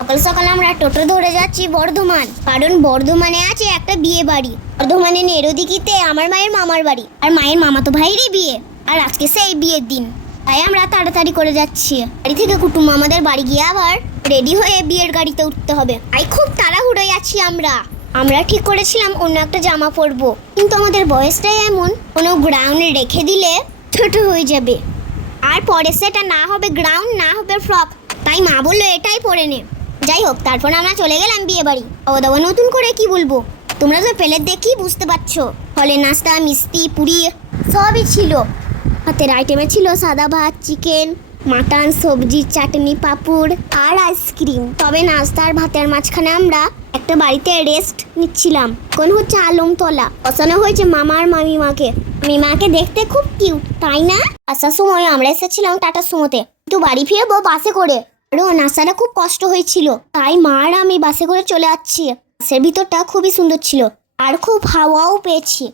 সকাল সকাল আমরা টোটো ধরে যাচ্ছি বর্ধমান, কারণ বর্ধমানে আছে একটা বিয়ে বাড়ি। বর্ধমানে নেরোদিঘিতে আমার মায়ের মামার বাড়ি, আর মায়ের মামাতো ভাইয়েরই বিয়ে। আর আজকে সেই বিয়ের দিন, তাই আমরা তাড়াতাড়ি করে যাচ্ছি। বাড়ি থেকে কুটুম আমাদের বাড়ি গিয়ে আবার রেডি হয়ে বিয়ের গাড়িতে উঠতে হবে। তাই খুব তাড়াহুড়োয় আছি আমরা ঠিক করেছিলাম অন্য একটা জামা পরবো, কিন্তু আমাদের বয়সটাই এমন, কোনো গ্রাউন্ডে রেখে দিলে ছোট হয়ে যাবে। আর পরে সেটা না হবে গ্রাউন্ড, না হবে ফ্রক, তাই মা বললো এটাই পরে নে। যাই হোক, তারপর আমরা চলে গেলাম বিয়ে বাড়ি। খাওয়া দাওয়া নতুন করে কি বলবো, তোমরা তো প্লেট দেখি বুঝতে পারছো। ফলে নাস্তা, মিষ্টি, পুরি সবই ছিল। হাতের আইটেমে ছিল সাদা ভাত, চিকেন, মাটন, সবজি, চাটনি, পাঁপড় আর আইসক্রিম। তবে নাস্তার ভাতের মাঝখানে আমরা একটা বাড়িতে রেস্ট নিচ্ছিলাম। কোন হচ্ছে আলমতলা। বসানো হয়েছে মামা আর মামিমাকে। মামিমাকে দেখতে খুব কিউট, তাই না? আসার সময় আমরা এসেছিলাম টাটা সুমোতে, কিন্তু বাড়ি ফিরবো বাসে করে। আরও নাস্তাটা খুব কষ্ট হয়েছিল, তাই মা আর আমি বাসে করে চলে যাচ্ছি। বাসের ভিতরটা খুবই সুন্দর ছিল, আর খুব হাওয়াও পেয়েছি।